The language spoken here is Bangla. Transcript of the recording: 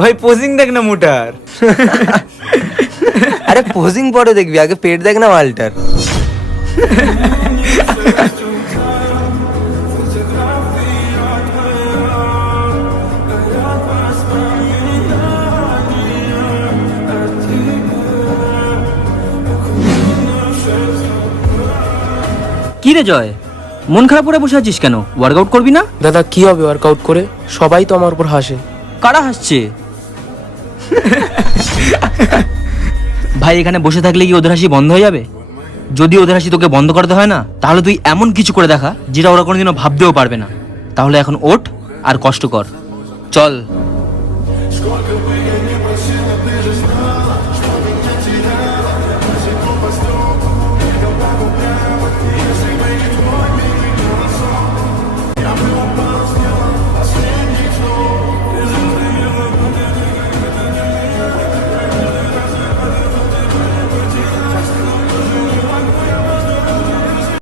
ভাই পোজিং দেখ না মোটার। আরে পোজিং পরে দেখবি, আগে পেট দেখ না মালটার। কি রে জয়, মন খারাপ করে বসে আছিস কেন? ওয়ার্কআউট করবি না? দাদা কি হবে ওয়ার্কআউট করে? সবাই তো আমার উপর হাসে। কারা হাসছে? ভাই এখানে বসে থাকলে কি ওদের হাসি বন্ধ হয়ে যাবে? যদি ওদের হাসি তোকে বন্ধ করতে হয় না, তাহলে তুই এমন কিছু করে দেখা যেটা ওরা কোনোদিনও ভাবতেও পারবে না। তাহলে এখন ওঠ আর কষ্ট কর, চল।